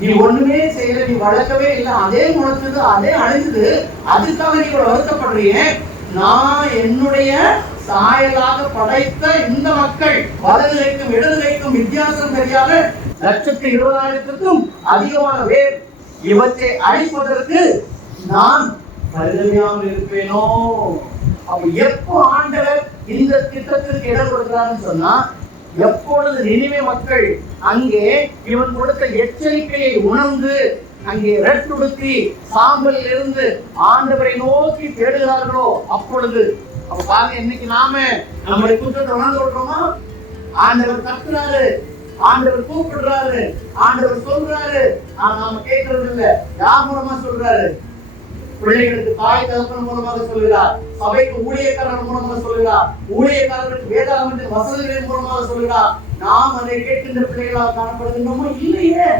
நீ ஒண்ணுமே செய்யல நீ வளர்க்கவே இல்லை. அதே முளைச்சது அதே அழிஞ்சது. அதுக்காக நீ இவ்வளவு வருத்தப்படுறிய நான் என்னுடைய சாயலாக படைத்த இந்த மக்கள் வலது கைக்கும் இடது கைக்கும் வித்தியாசம் தெரியாத லட்சத்து இருபதாயிரத்திற்கும் அதிகமான பேர் இவற்றை அழிப்பதற்கு நான் கருதமையாமல் இருப்பேனோ? அப்ப எப்போ ஆண்டவர் இந்த திட்டத்திற்கு இடம் கொடுக்கிறான்னு சொன்னா எப்பொழுது நினைவே மக்கள் அங்கே இவன் கொடுத்த எச்சரிக்கையை உணர்ந்து அங்கே ரெட்டுடுத்தி சாம்பலில் இருந்து ஆண்டவரை நோக்கி தேடுகிறார்களோ அப்பொழுது அப்ப பாருங்க இன்னைக்கு நாம நம்முடைய குற்றத்தை உணர்ந்து விடுறோமா ஆண்டவர் கத்துறாரு ஆண்டவர் கூப்பிடுறாரு ஆண்டவர் சொல்றாரு ஆனா நாம கேட்கறது இல்ல யார் மூலமா சொல்றாரு? பிள்ளைகளுக்கு தாய் தகப்பன் மூலமாக சொல்கிறார் சபைக்கு ஊழியக்காரர் மூலமாக சொல்கிறார் ஊழியக்காரர்களுக்கு வேதாகமத்தின் வசதிகளின் மூலமாக சொல்கிறார் நாம் அதை கேட்கின்ற பிள்ளைகளாக காணப்படுகின்றோமோ இல்லையே?